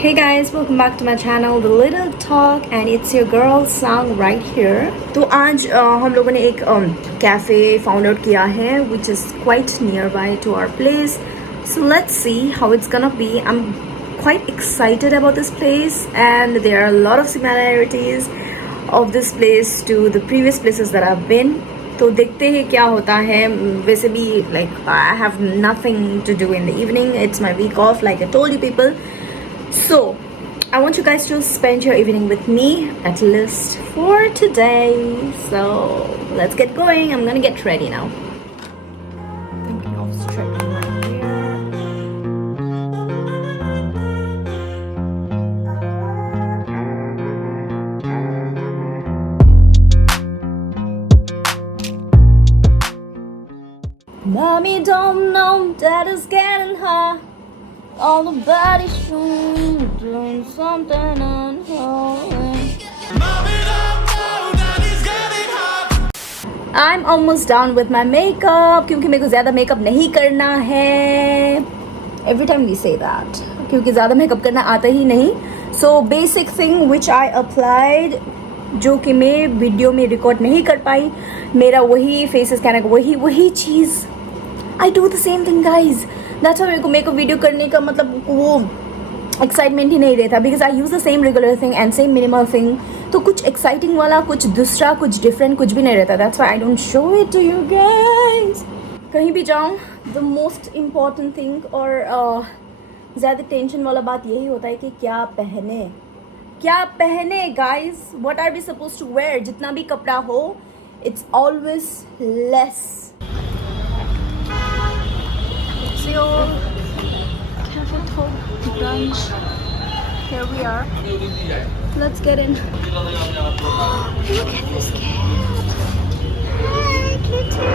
Hey guys, welcome back to my channel The Little Talk and it's your girl Sang right here. तो आज हम लोगों ने एक कैफ़े फाउंड आउट किया है which is quite nearby to our place. So let's see how it's gonna be. I'm quite excited about this place and there are a lot of similarities of this place to the previous places that I've been. तो देखते हैं क्या होता है. वैसे भी like I have nothing to do in the evening. It's my week off like I told you people. So, I want you guys to spend your evening with me, at least for today. So, let's get going. I'm gonna get ready now. Thinking of straightening my hair. Mommy don't know that it's getting hot. All the body showing, doing something unholy. I'm almost done with my makeup क्योंकि मेरे को ज़्यादा makeup नहीं करना है. Every time we say that क्योंकि ज़्यादा makeup करना आता ही नहीं. So basic thing which I applied जो कि मैं वीडियो में रिकॉर्ड नहीं कर पाई, मेरा वही फेसेस कहने का वही चीज़. I do the same thing guys. That's why मेरे को मेकअप वीडियो करने का मतलब वो एक्साइटमेंट ही नहीं रहता because I use the same regular thing and same minimal thing. तो कुछ एक्साइटिंग वाला, कुछ दूसरा, कुछ डिफरेंट कुछ भी नहीं रहता. That's why I don't show it to you guys. कहीं भी जाऊँ द मोस्ट इम्पॉर्टेंट थिंग और ज़्यादा टेंशन वाला बात यही होता है कि क्या पहने guys. What are we suppose to wear. जितना भी कपड़ा हो it's always less. Cafe Talk brunch. Here we are. Let's get in. Look at this cat. Hi, kitty.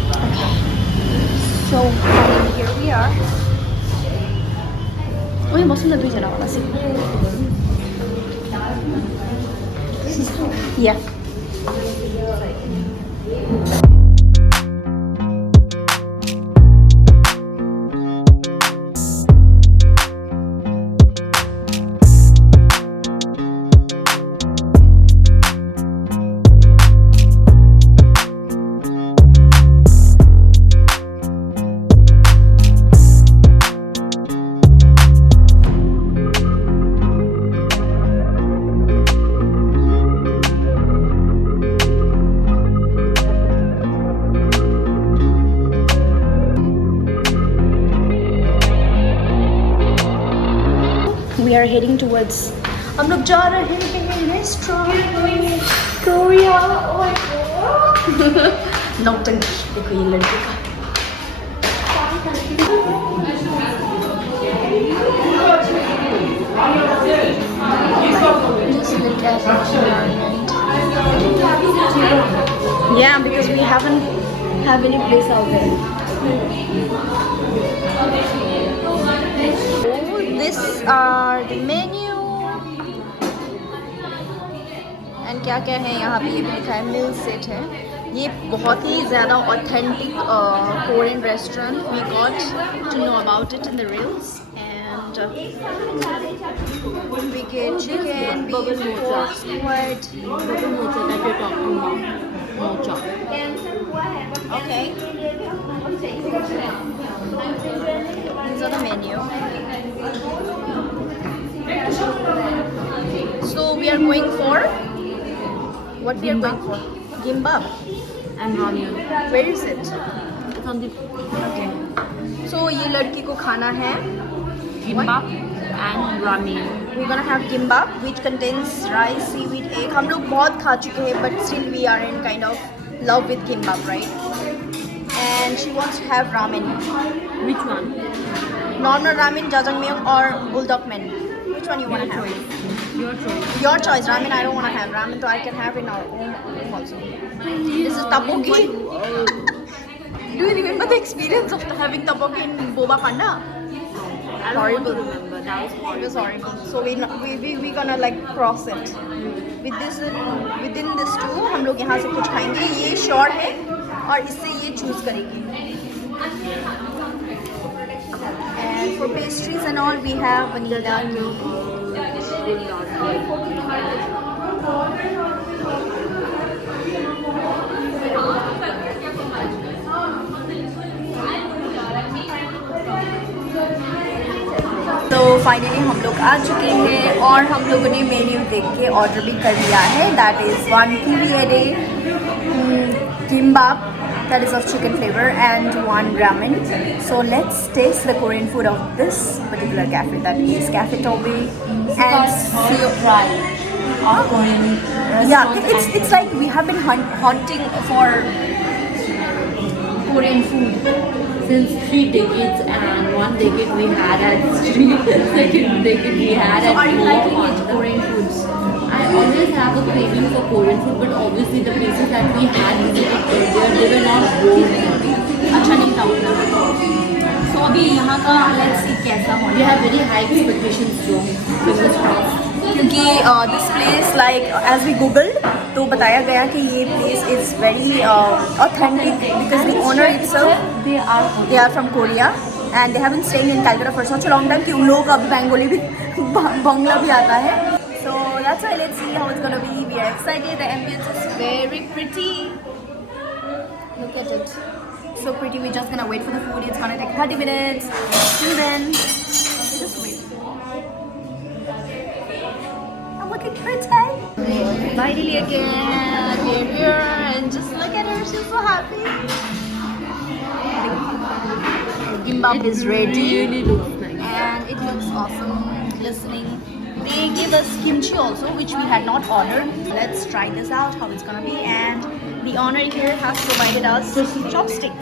Okay. So here we are. Oh, ये मौसम लग रही है वाला सी. Yeah. We are heading towards. हम लोग जा रहे हैं रेस्टोरेंट कोरिया. नौटंकी देखो ये लड़के का. Just look at it. Yeah, because we haven't have any place out there. This are the menu and क्या क्या है यहाँ पे. ये भी लिखा है मील सेट है. ये बहुत ही ज़्यादा authentic Korean restaurant. We got to know about it in the reels and we get chicken, beef, pork, squid. Okay. These are the menu. So we are going for what we are going for? Gimbap and ramen. Where is it? It's on the Okay. So ये लड़की को खाना है gimbap and ramen. We're gonna have gimbap which contains rice, seaweed, egg. हम लोग बहुत खा चुके हैं but still we are in kind of love with gimbap, right? And she wants to have ramen. Which one? Normal ramen, jjajangmyeon or bulldog men. Which one you want to have? Your choice. Your choice. Ramen I don't want to have. Ramen so I can have in our own home also. This is tteokbokki. Do you remember the experience of having tteokbokki in Boba Panda? I don't want to remember. That was It horrible. was horrible. So we gonna like cross it. Within this two हम लोग यहाँ से कुछ खाएंगे. ये sure है और इससे ये चूज करेंगे. And for pastries and all, we have vanilla milk. तो फाइनली हम लोग आ चुके हैं और हम लोगों ने मेन्यू देख के ऑर्डर भी कर लिया है. That is 1 kiwi a day, kimbap, that is of chicken flavor, and 1 ramen. So let's taste the Korean food of this particular cafe, that is Cafe Toby. And See try our Korean yeah, it's like we have been hunting for Korean food since 3 decades, and 1 decade we had at street, second decade we had at are you liking home. it, Korean foods? I always have a craving for Korean food, but obviously the places that we had visited earlier, they were not good. अच्छा नहीं था उतना. So अभी यहाँ का let's see कैसा We होगा. have very high expectations too. Fingers crossed. क्योंकि this place like as we googled तो बताया गया कि ये place is very authentic because the owner itself they are from Korea and they have been staying in Calcutta for such a long time कि उन लोगों को अब बंगाली भी बांग्ला भी आता है. So that's why let's see how it's gonna be. We are excited. The ambiance is very pretty. Look at it. So pretty. We're just gonna wait for the food. It's gonna take 30 minutes. Till then, just wait. I'm looking pretty. Finally again, we're here and just look at her. She's so happy. Gimbap is ready. Really looks nice. And it looks awesome, glistening. They gave us kimchi also, which we had not ordered. Let's try this out, how it's gonna be. And the owner here has provided us chopstick.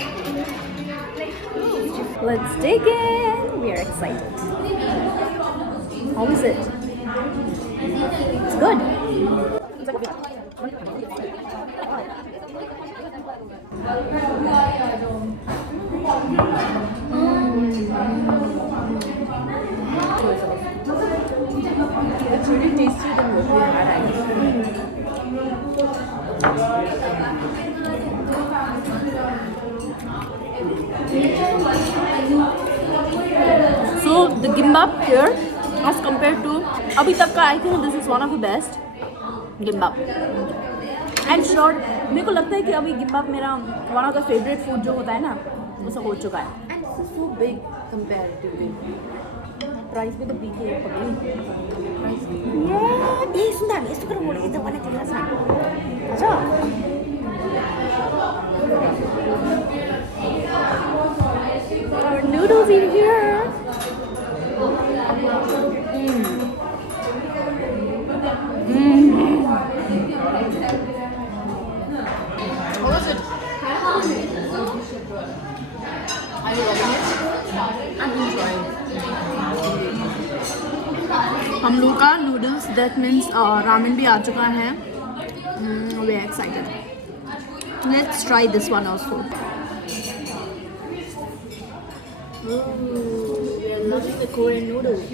Let's take it. We are excited. How is it? It's good. It's really tastier than what we had actually. So the gimbap here, as compared to अभी तक का, I think this is one of the best gimbap. And sure, मेरे को लगता है कि अभी gimbap मेरा one of the favorite food जो होता है ना, वैसा हो चुका है. And this is so big comparatively. Price भी तो बीके है पगली. Price ये सुंदर इसको करो बोल इधर वाले तेरा सा. अच्छा. Our noodles in here. How was it? Are you loving it? I'm enjoying. हम लोग का नूडल्स दैट मीन्स रामेन भी आ चुका है. We are excited. Let's try this one also. We are loving the Korean noodles.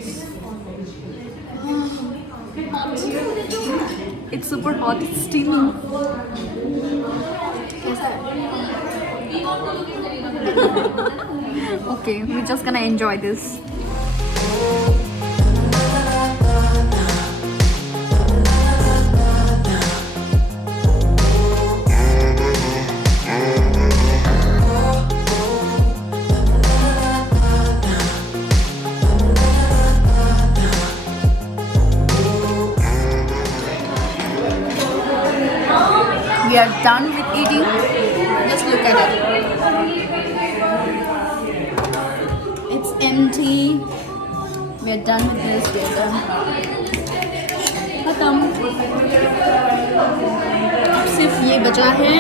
It's super hot. It's steaming. Okay, we're just gonna enjoy this. We are done with eating. Just look at it. It's empty. We are done with this. We are done. खत्म. अब सिर्फ ये बचा है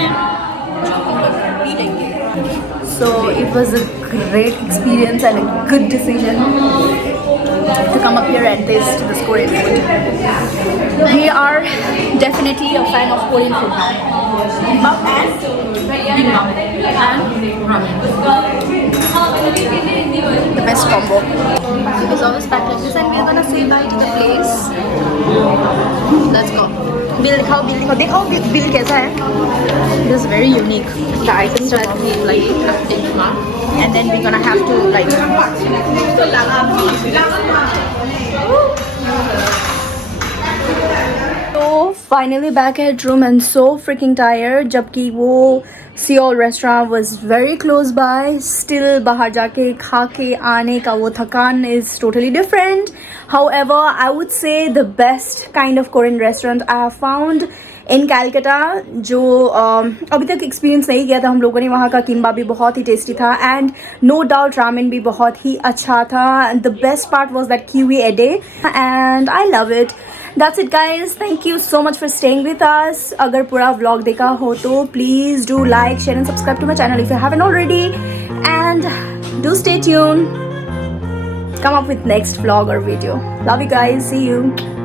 जो हम लोग P लेंगे. So it was a great experience and a good decision to come up here and taste this Korean food. We are definitely a fan of Korean food now. Kimbap and ramen. The best combo. It was always packed like this, and we're gonna say bye to the place. Let's go. Bill दिखाओ देखो bill कैसा है. This is very unique. The items So are let's see, like plastic one. and then we're gonna have to like. So finally back at room and so freaking tired. जबकि वो Seoul restaurant was very close by. Still बाहर जाके खा के आने का वो थकान is totally different. However, I would say the best kind of Korean restaurant I have found in Calcutta, जो अभी तक एक्सपीरियंस नहीं किया था हम लोगों ने. वहाँ का किम्बा भी बहुत ही टेस्टी था एंड नो डाउट रामेन भी बहुत ही अच्छा था. The best part was that kiwi ede and I love it. That's it guys. Thank you so much for staying with us. अगर पूरा vlog देखा हो तो please do like, share and subscribe to my channel if you haven't already. And do stay tuned. Come up with next vlog or video. Love you guys. See you.